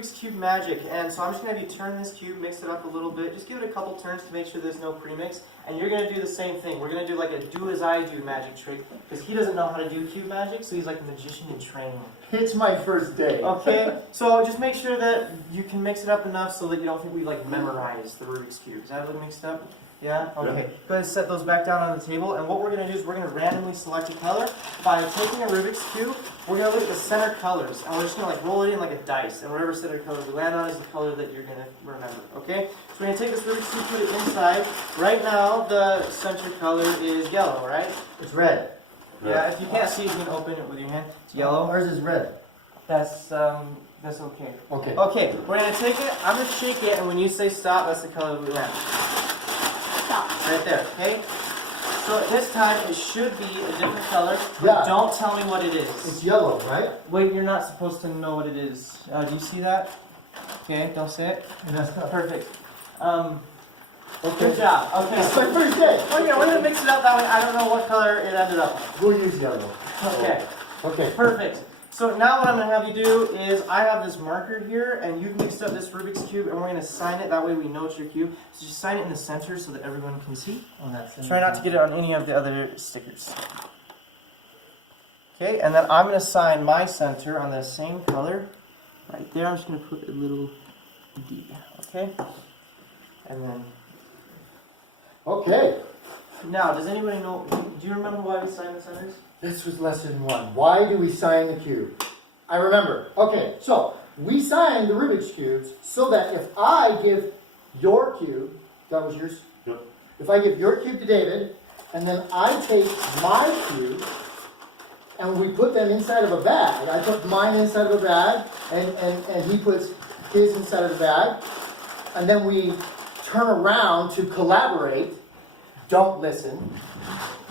Rubik's Cube magic, and so I'm just going to have you turn this cube, mix it up a little bit, just give it a couple turns to make sure there's no premix, and you're going to do the same thing. We're going to do like a do as I do magic trick, because he doesn't know how to do cube magic, so he's like a magician in training. It's my first day. Okay, so just make sure that you can mix it up enough so that you don't think we like memorized the Rubik's Cube. Is that really mixed up? Yeah? Okay. Yeah. Go ahead and set those back down on the table. And what we're going to do is we're going to randomly select a color. By taking a Rubik's Cube, we're going to look at the center colors. And we're just going to like roll it in like a dice. And whatever center color we land on is the color that you're going to remember. Okay? So we're going to take this Rubik's Cube, put it inside. Right now, the center color is yellow, right? It's red. Yeah, if you can't see it, you can open it with your hand. It's yellow. Ours is red. That's okay. Okay. Okay, we're going to take it. I'm going to shake it. And when you say stop, that's the color we land. Right there, okay? So this time it should be a different color, but Yeah. don't tell me what it is. It's yellow, right? Wait, you're not supposed to know what it is. Do you see that? Okay, don't say it. Perfect. Okay. Good job. Okay. It's my first day. Well, yeah, we're going to mix it up that way. I don't know what color it ended up with. We'll use yellow. Okay. Okay. Perfect. So now what I'm going to have you do is I have this marker here, and you've mixed up this Rubik's Cube, and we're going to sign it. That way we know it's your cube. So just sign it in the center so that everyone can see. Oh, that's Try not to get it on any of the other stickers. Okay, and then I'm going to sign my center on the same color. Right there, I'm just going to put a little D. Okay? And then... Okay. Now, does anybody know... Do you remember why we signed the centers? This was lesson 1. Why do we sign the cube? I remember. Okay, so we signed the Rubik's Cubes so that if I give your cube, that was yours? Yep. If I give your cube to David, and then I take my cube, and we put them inside of a bag. I put mine inside of a bag, and he puts his inside of the bag, and then we turn around to collaborate. Don't listen.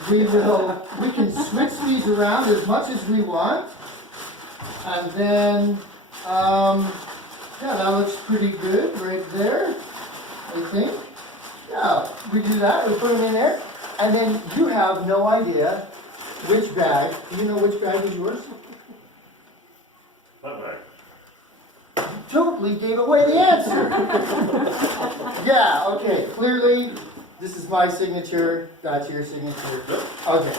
We can switch these around as much as we want. And then, yeah, that looks pretty good right there, I think. Yeah, we do that, we put them in there. And then you have no idea which bag. Do you know which bag is yours? That bag. Totally gave away the answer. Yeah, okay, clearly. This is my signature, that's your signature. Okay.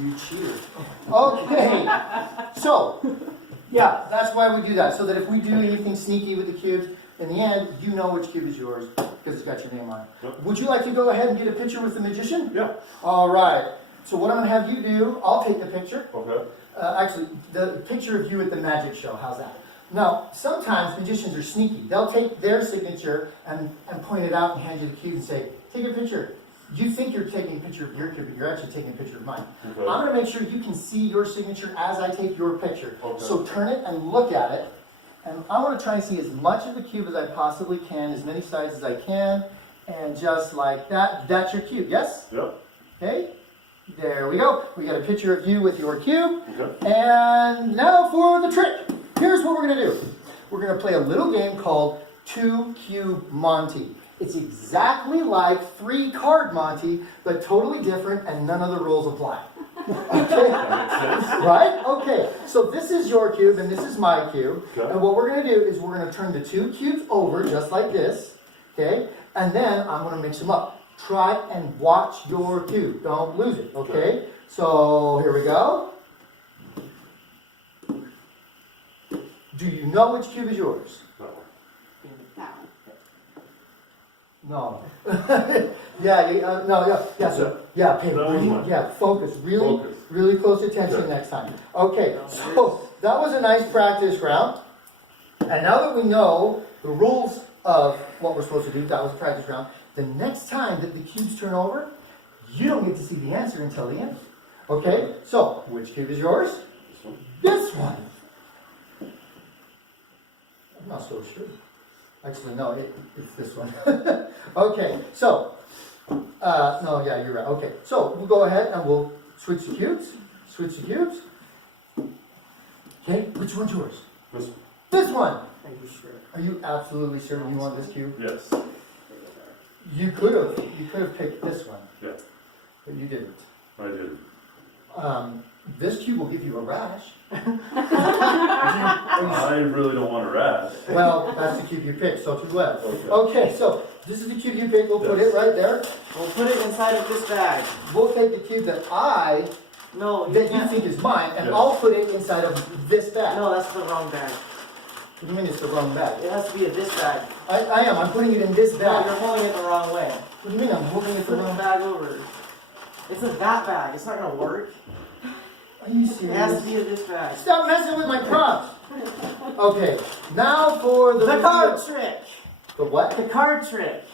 You cheater. Okay. So, yeah, that's why we do that. So that if we do anything sneaky with the cubes, in the end, you know which cube is yours because it's got your name on it. Yep. Would you like to go ahead and get a picture with the magician? Yeah. All right. So what I'm going to have you do, I'll take the picture. Okay. Actually, the picture of you at the magic show, how's that? Now, sometimes magicians are sneaky. They'll take their signature and point it out and hand you the cube and say, take a picture. You think you're taking a picture of your cube, but you're actually taking a picture of mine. Okay. I'm going to make sure you can see your signature as I take your picture. Okay. So turn it and look at it. And I want to try and see as much of the cube as I possibly can, as many sides as I can. And just like that, that's your cube, yes? Yep. Okay. There we go. We got a picture of you with your cube. Okay. And now for the trick. Here's what we're going to do. We're going to play a little game called 2-Cube Monty. It's exactly like 3-Card Monty, but totally different and none of the rules apply. Okay? Right? Okay. So this is your cube and this is my cube. Okay. And what we're going to do is we're going to turn the 2 cubes over just like this. Okay? And then I'm going to mix them up. Try and watch your cube. Don't lose it. Okay? So here we go. Do you know which cube is yours? No. Pay focus. Really close attention next time. Okay, so that was a nice practice round. And now that we know the rules of what we're supposed to do, that was a practice round. The next time that the cubes turn over, you don't get to see the answer until the end. Okay, so which cube is yours? This one. This one. I'm not so sure. Actually, no, it's this one. Okay, so, no, yeah, you're right. Okay, so we'll go ahead and we'll switch the cubes. Switch the cubes. Okay, which one's yours? This one. This one. Are you sure? Are you absolutely certain you want this cube? Yes. You could have picked this one, Yeah. but you didn't. I did. This cube will give you a rash. I really don't want a rash. Well, that's the cube you picked, so too bad. Okay. Okay, so this is the cube you picked. We'll put it right there. We'll put it inside of this bag. We'll take the cube that No, that you can't. think is mine, and Yes. I'll put it inside of this bag. No, that's the wrong bag. What do you mean it's the wrong bag? It has to be in this bag. I am. I'm putting it in this No, bag. you're holding it the wrong way. What do you mean I'm holding it the Put the wrong bag? bag over. It's in that bag. It's not gonna work. Are you It has to serious? be in this bag. Stop messing with my props. Okay, now for the The card reveal. trick. The what? The card trick.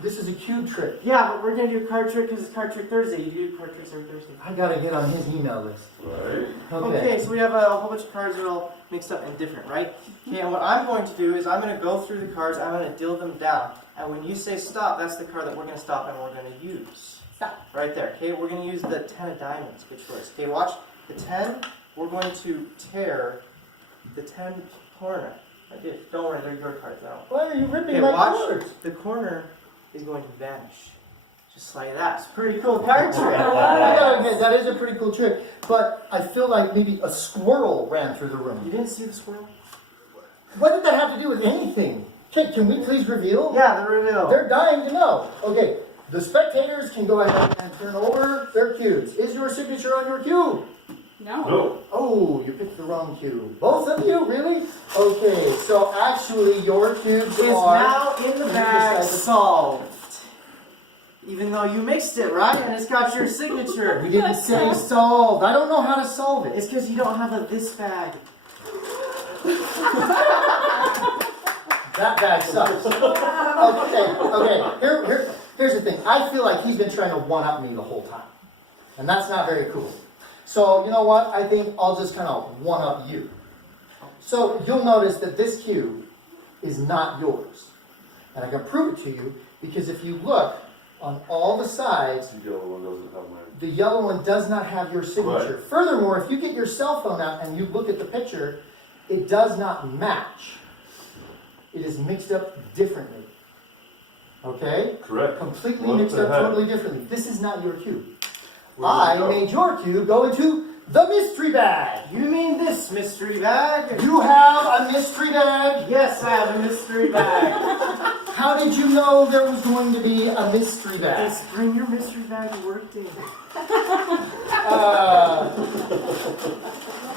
This is a cube trick. Yeah, but we're gonna do card trick because it's card trick Thursday. You do card tricks every Thursday. I gotta get on his email list. Right? Okay, so we have a whole bunch of cards that are all mixed up and different, right? Okay, and what I'm going to do is I'm going to go through the cards, I'm going to deal them down. And when you say stop, that's the card that we're going to stop and we're going to use. Stop. Right there, okay? We're going to use the 10 of diamonds, good choice. Okay, watch. The 10, we're going to tear the 10 corner. Okay, don't worry, they're your cards now. Why are you ripping Okay, my watch. cards? The corner is going to vanish. Just like that. It's a pretty cool card trick. Okay, that is a pretty cool trick, but I feel like maybe a squirrel ran through the You room. didn't see the squirrel? What did that have to do with anything? Okay, can we please reveal? Yeah, the reveal. They're dying to know. Okay, the spectators can go ahead and turn over their cubes. Is your signature on your cube? No. No. Oh, you picked the wrong cube. Both of you, really? Okay, so actually your cubes Is are... now in the bag solved. Even though you mixed it, right? And it's got your signature. We didn't say solved. I don't know how to solve it. It's because you don't have a this bag. That bag sucks. Okay. Here's the thing. I feel like he's been trying to one-up me the whole time. And that's not very cool. So, you know what? I think I'll just kind of one-up you. So, you'll notice that this cube is not yours. And I can prove it to you because if you look on all the sides, The yellow one doesn't have mine. the yellow one does not have your signature. Right. Furthermore, if you get your cell phone out and you look at the picture, it does not match. It is mixed up differently. Okay? Correct. Completely What mixed the up heck? totally differently. This is not your cube. Where did it I go? made your cube go into the mystery bag. You mean this mystery bag? You have a mystery bag. Yes, I have a mystery bag. How did you know there was going to be a mystery bag? Just bring your mystery bag to work, David.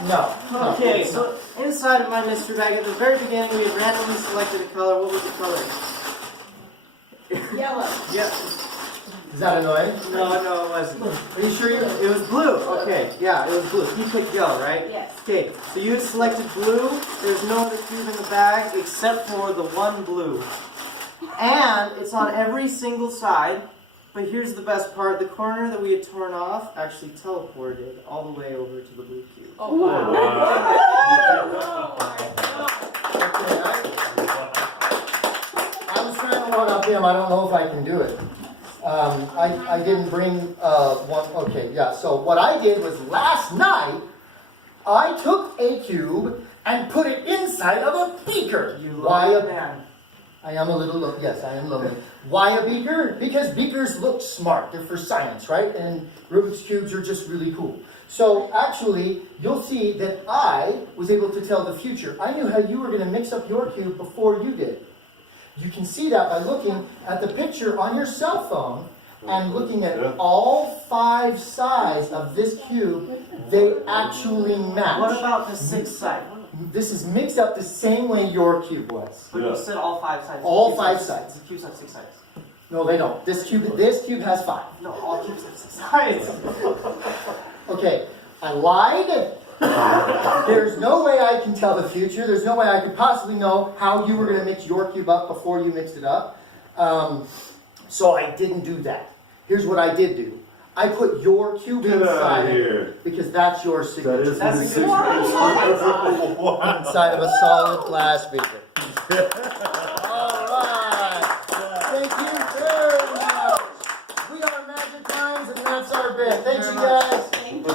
No. Okay, so inside of my mystery bag, at the very beginning, we had randomly selected a color. What was the color? Yellow. Yeah. Is that annoying? No, it wasn't. Are you sure you... It was blue. Okay, yeah, it was blue. You picked yellow, right? Yes. Okay, so you had selected blue. There's no other cube in the bag except for the one blue. And it's on every single side. But here's the best part. The corner that we had torn off actually teleported all the way over to the blue cube. Oh, wow. I was trying to one up him. I don't know if I can do it. I didn't bring one. Okay, yeah. So what I did was last night, I took a cube and put it inside of a beaker. You Why lucky a man. I am a little, yes, I am lonely. Why a beaker? Because beakers look smart. They're for science, right? And Rubik's Cubes are just really cool. So actually, you'll see that I was able to tell the future. I knew how you were going to mix up your cube before you did. You can see that by looking at the picture on your cell phone and looking at all 5 sides of this cube. They actually match. What about the sixth side? This is mixed up the same way your cube was. But you said all 5 sides. All The cubes 5 have- sides. The cubes have 6 sides. No, they don't. This cube has 5. No, all cubes have 6 sides. Okay, I lied. There's no way I can tell the future. There's no way I could possibly know how you were going to mix your cube up before you mixed it up. So I didn't do that. Here's what I did do. I put your cube Get out inside of here. because that's your That signature. is That's the a sixth good one. Inside of a solid glass beaker. All right. Thank you very much. We are Magic Minds, and that's our bit. Thanks, you guys. Thank you.